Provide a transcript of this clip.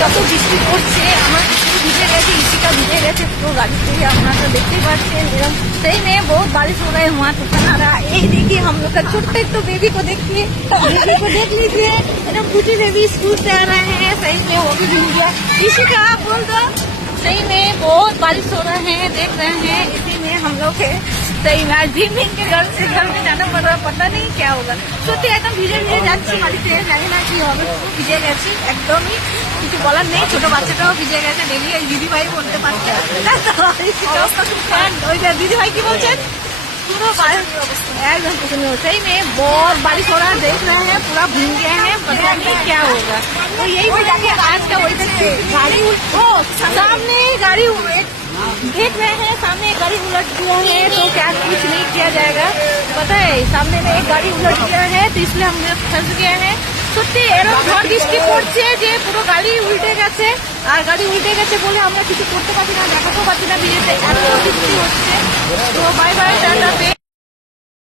যত বৃষ্টি পড়ছে আমার ভিজে গেছে, ইশিকা ভিজে গেছে পুরো গাড়ি থেকে, আপনারা तो देखते ही पाচ্ছেন। एरम सही में बहुत बारिश हो रहा है वहाँ तूफान आ रहा है। ये देखिए हम लोग का छोटे तो बेबी को देखिए, बेबी को देख लीजिए, एकदम कुटी बेबी स्कूल से आ रहे हैं, सही में वो भी भीग गया। इशिका आप बोल दो, सही में बहुत बारिश हो रहा है, देख रहे हैं, इसी में हम लोग है सही में आज भीम के घर से घर में जाना पड़ रहा, पता नहीं क्या होगा। সত্যি একদম ভিজে ভিজে যাচ্ছি বাড়িতে, জানি না কি হবে, ভিজে গেছি একদমই, কিছু বলার নেই। ছোট বাচ্চাটাও ভিজে গেছে, ডেলি ওই দিদি ভাই বলতে পারছে ওই দিদি ভাই কি বলছেন, पूरा एकदम कुछ नहीं हो। सही में बहुत बारिश हो रहा है, देख रहे हैं पूरा भीग गए हैं, पता नहीं क्या होगा। तो यही वजह है आज का वही गाड़ी ओ सामने गाड़ी देख रहे हैं, सामने एक गाड़ी उलट गया है, तो क्या कुछ नहीं किया जाएगा। पता है सामने में एक गाड़ी उलट गया है, तो इसलिए हम लोग फंस गए हैं। সত্যি এরকম ঝড় বৃষ্টি পড়ছে যে পুরো গাড়ি উল্টে গেছে, আর গাড়ি উল্টে গেছে বলে আমরা কিছু করতে পারছি না, দেখাতেও পারছি না ভিজেতে, এত বৃষ্টি হচ্ছে। তো বাই বাই, টাটা।